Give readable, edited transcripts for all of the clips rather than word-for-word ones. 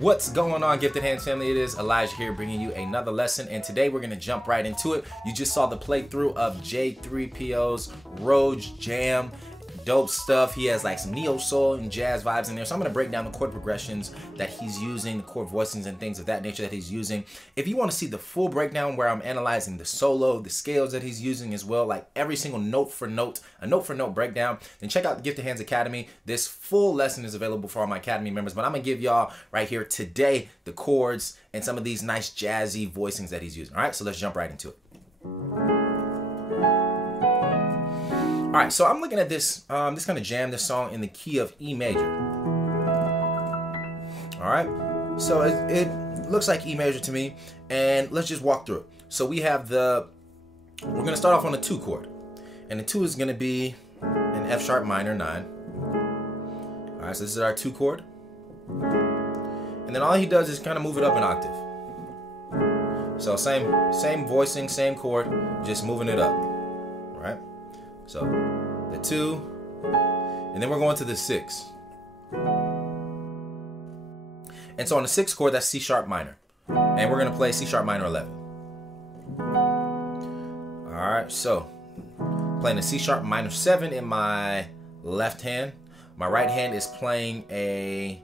What's going on, Gifted Hands family? It is Elijah here bringing you another lesson, and today we're going to jump right into it. You just saw the playthrough of J3PO's Rogue's Jam. Dope stuff. He has like some neo soul and jazz vibes in there. So I'm going to break down the chord progressions that he's using, the chord voicings and things of that nature that he's using. If you want to see the full breakdown where I'm analyzing the solo, the scales that he's using as well, like every single note for note, a note for note breakdown, then check out the Gifted Hands Academy. This full lesson is available for all my Academy members, but I'm going to give y'all right here today the chords and some of these nice jazzy voicings that he's using. All right, so let's jump right into it. All right, so I'm looking at this, just gonna jam this song in the key of E major. All right, so it looks like E major to me, and let's just walk through it. So we have we're gonna start off on the 2 chord, and the 2 is gonna be an F sharp minor 9. All right, so this is our 2 chord, and then all he does is kind of move it up an octave. So same voicing, same chord, just moving it up. All right. So the 2, and then we're going to the 6. And so on the 6th chord, that's C sharp minor. And we're going to play C sharp minor 11. All right, so playing a C sharp minor 7 in my left hand. My right hand is playing a,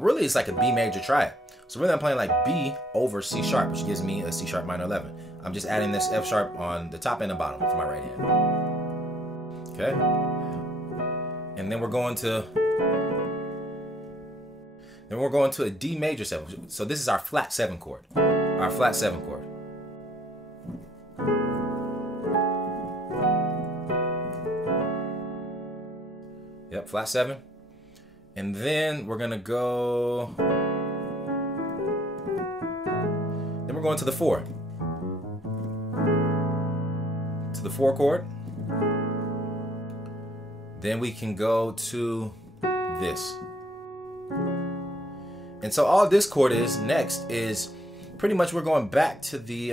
really it's like a B major triad. So really I'm playing like B over C sharp, which gives me a C sharp minor 11. I'm just adding this F sharp on the top and the bottom for my right hand. Okay, and then we're going to a D major 7. So this is our flat 7 chord. Our flat 7 chord. Yep, flat 7. And then we're gonna go. Then we're going to the 4. To the 4 chord. Then we can go to this. And so all this chord is next is pretty much we're going back to the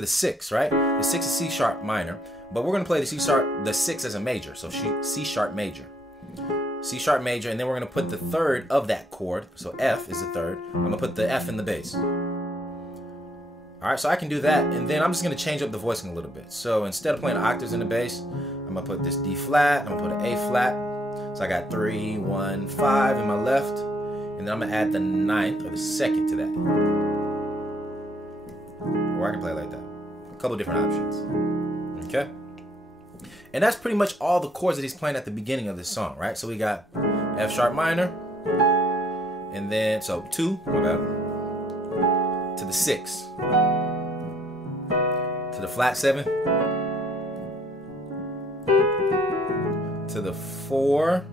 6, right? The 6 is C sharp minor, but we're gonna play the 6 as a major. So C sharp major. C sharp major, and then we're gonna put the 3rd of that chord. So F is the 3rd. I'm gonna put the F in the bass. All right, so I can do that, and then I'm just gonna change up the voicing a little bit. So instead of playing octaves in the bass, I'm gonna put this D flat, I'm gonna put an A flat. So I got 3, 1, 5 in my left, and then I'm gonna add the 9th or the 2nd to that. Or I can play it like that. A couple different options. Okay? And that's pretty much all the chords that he's playing at the beginning of this song, right? So we got F sharp minor, and then, so 2, my bad, to the 6, to the flat 7, to the 4,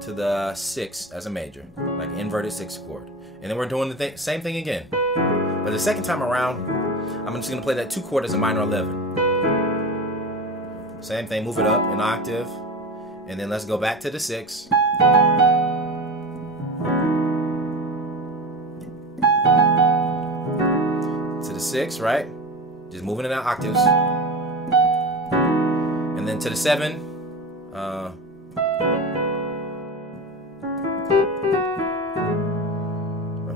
to the 6 as a major, like inverted 6 chord. And then we're doing the same thing again. But the second time around, I'm just gonna play that 2 chord as a minor 11. Same thing, move it up an octave, and then let's go back to the 6. To the 6, right? Just moving it out octaves. And then to the 7.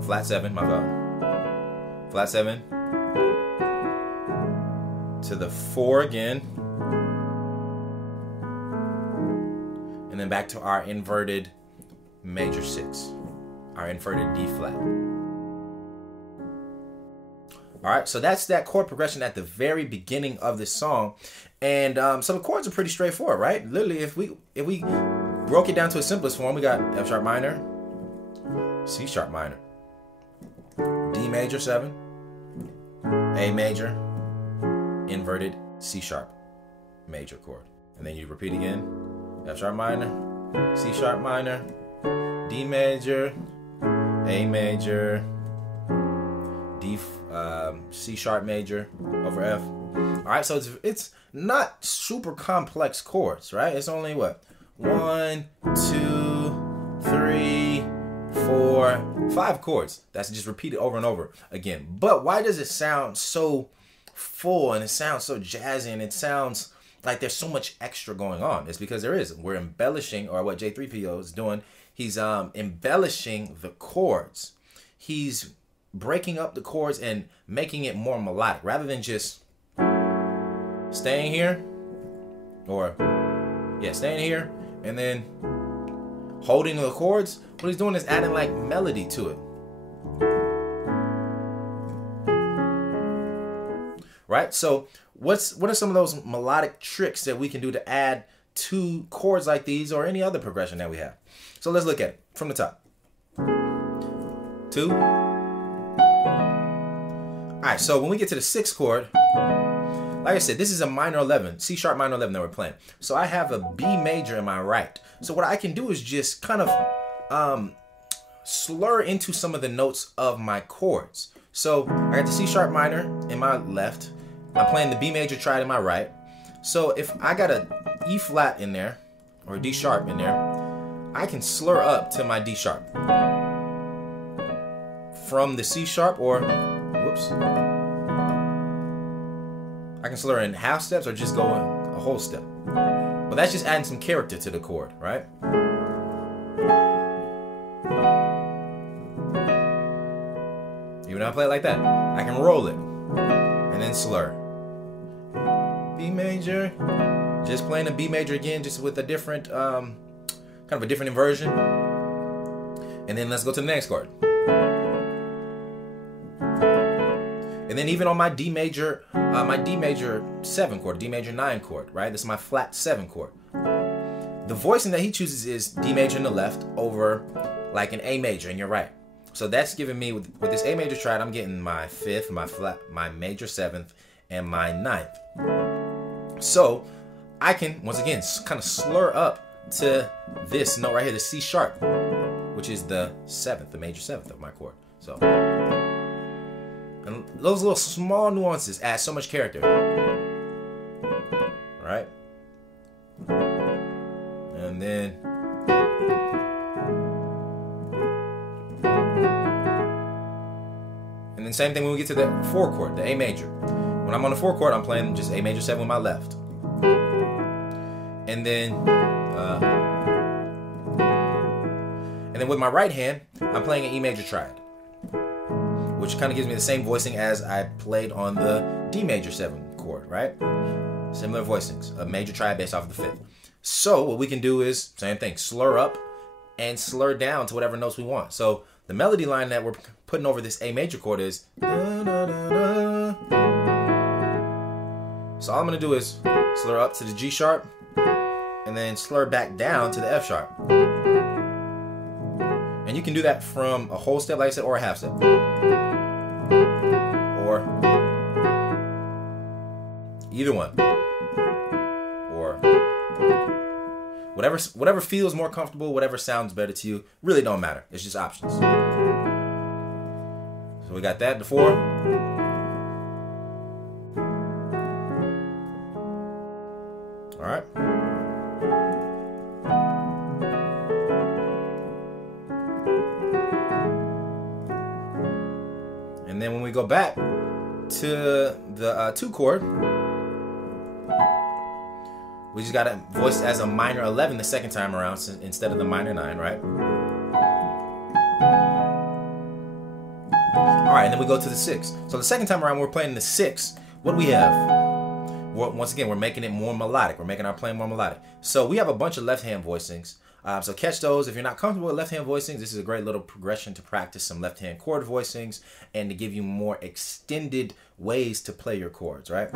Flat 7, my bad. Flat 7. To the 4 again. And then back to our inverted major 6. Our inverted D flat. All right, so that's that chord progression at the very beginning of this song, and so the chords are pretty straightforward, right? Literally, if we broke it down to its simplest form, we got F sharp minor, C sharp minor, D major 7, A major, inverted C sharp major chord, and then you repeat again, F sharp minor, C sharp minor, D major, A major, D, C sharp major over F. All right, so it's not super complex chords, right? It's only what? 1, 2, 3, 4, 5 chords. That's just repeated over and over again. But why does it sound so full, and it sounds so jazzy, and it sounds like there's so much extra going on. It's because there is. We're embellishing, or what J3PO is doing, he's embellishing the chords. He's breaking up the chords and making it more melodic rather than just staying here, or staying here and then holding the chords. What he's doing is adding like melody to it. Right? So what are some of those melodic tricks that we can do to add to chords like these or any other progression that we have? So let's look at it from the top. 2. Alright, so when we get to the 6th chord, like I said, this is a minor 11, C sharp minor 11 that we're playing. So I have a B major in my right. So what I can do is just kind of slur into some of the notes of my chords. So I got the C sharp minor in my left. I'm playing the B major triad in my right. So if I got a E flat in there, or a D sharp in there, I can slur up to my D sharp from the C sharp, or whoops, I can slur in half steps or just go a whole step. But that's just adding some character to the chord, right? Even if I play it like that, I can roll it and then slur. B major, just playing a B major again, just with a different, kind of a different inversion. And then let's go to the next chord. And then even on my D major 7 chord, D major 9 chord, right? This is my flat 7 chord. The voicing that he chooses is D major in the left over like an A major in your right. So that's giving me, with this A major triad, I'm getting my 5th, my flat, my major 7th, and my 9th. So I can, once again, kind of slur up to this note right here, the C sharp, which is the 7th, the major 7th of my chord. So, and those little small nuances add so much character, right? And then same thing when we get to the 4 chord, the A major. When I'm on the 4 chord, I'm playing just A major 7 with my left. And then with my right hand, I'm playing an E major triad, which kind of gives me the same voicing as I played on the D major 7 chord, right? Similar voicings, a major triad based off of the 5th. So what we can do is, same thing, slur up and slur down to whatever notes we want. So the melody line that we're putting over this A major chord is da, da, da, da. So all I'm going to do is slur up to the G sharp and then slur back down to the F sharp. And you can do that from a whole step, like I said, or a half step. Or either one. Or whatever feels more comfortable, whatever sounds better to you, really don't matter. It's just options. So we got that, the 4. All right. And then when we go back to the 2 chord, we just got it voiced as a minor 11 the second time around instead of the minor 9, right? All right, and then we go to the 6. So the second time around, we're playing the 6. What do we have? Once again, we're making it more melodic. We're making our playing more melodic. So we have a bunch of left-hand voicings. So catch those. If you're not comfortable with left-hand voicings, this is a great little progression to practice some left-hand chord voicings and to give you more extended ways to play your chords, right?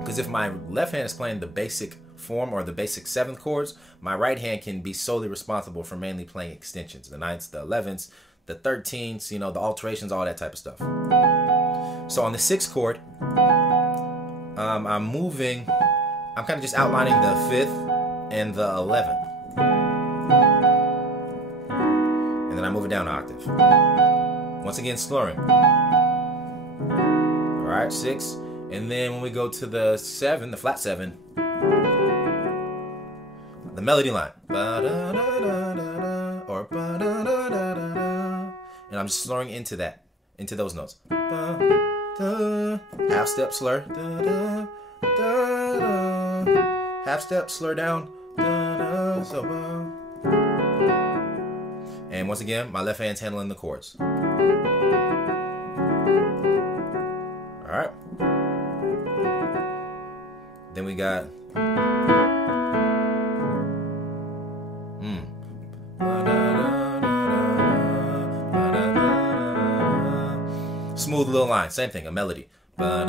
Because if my left hand is playing the basic form or the basic 7th chords, my right hand can be solely responsible for mainly playing extensions, the 9ths, the 11ths, the 13ths, you know, the alterations, all that type of stuff. So on the 6th chord, I'm kind of just outlining the 5th and the 11th. And then I move it down an octave. Once again, slurring. All right, 6. And then when we go to the 7, the flat 7, the melody line. Or and I'm just slurring into that, into those notes. Half step slur. half step, slur down. And once again, my left hand's handling the chords. Alright. Then we got smooth little line, same thing, a melody. All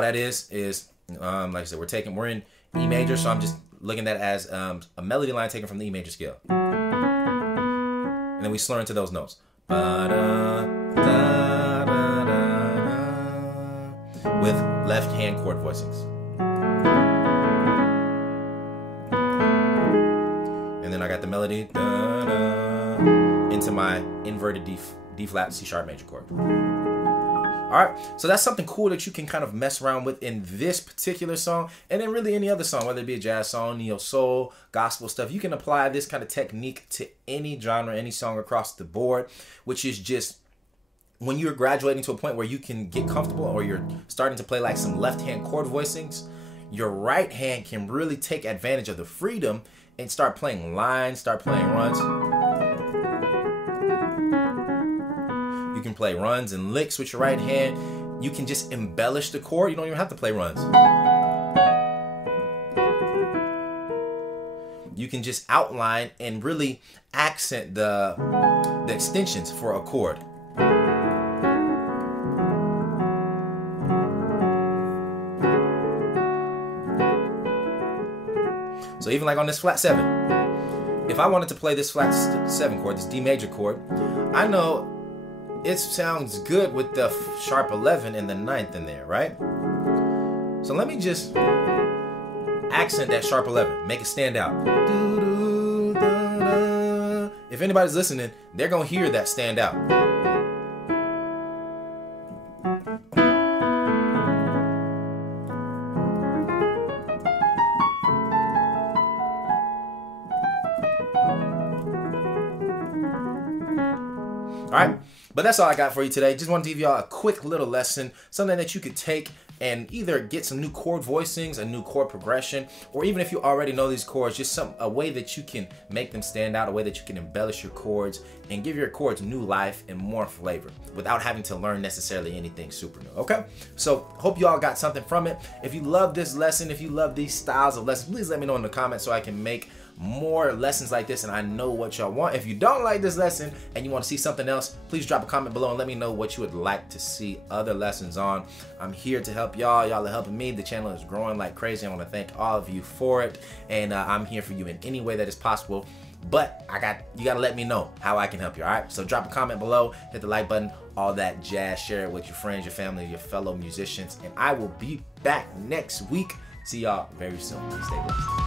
that is like I said, we're in E major, so I'm just looking at it as a melody line taken from the E major scale. And then we slur into those notes. With left hand chord voicings. And then I got the melody into my inverted D flat C sharp major chord. Alright, so that's something cool that you can kind of mess around with in this particular song, and then really any other song, whether it be a jazz song, neo soul, gospel stuff. You can apply this kind of technique to any genre, any song across the board, which is just when you're graduating to a point where you can get comfortable, or you're starting to play like some left hand chord voicings, your right hand can really take advantage of the freedom and start playing lines, start playing runs. You can play runs and licks with your right hand. You can just embellish the chord. You don't even have to play runs. You can just outline and really accent the extensions for a chord. So even like on this flat 7, if I wanted to play this flat 7 chord, this D major chord, I know it sounds good with the sharp 11 and the 9th in there, right? So let me just accent that sharp 11, make it stand out. If anybody's listening, they're gonna hear that stand out. Alright, but that's all I got for you today. Just wanted to give y'all a quick little lesson, something that you could take and either get some new chord voicings, a new chord progression, or even if you already know these chords, just a way that you can make them stand out, a way that you can embellish your chords and give your chords new life and more flavor without having to learn necessarily anything super new, okay? So hope you all got something from it. If you love this lesson, if you love these styles of lessons, please let me know in the comments so I can make more lessons like this and I know what y'all want. If you don't like this lesson and you want to see something else, please drop a comment below and let me know what you would like to see other lessons on. I'm here to help y'all. Y'all are helping me. The channel is growing like crazy. I want to thank all of you for it, and I'm here for you in any way that is possible. But you gotta let me know how I can help you. All right, so drop a comment below, hit the like button, all that jazz. Share it with your friends, your family, your fellow musicians, and I will be back next week. See y'all very soon. Stay blessed.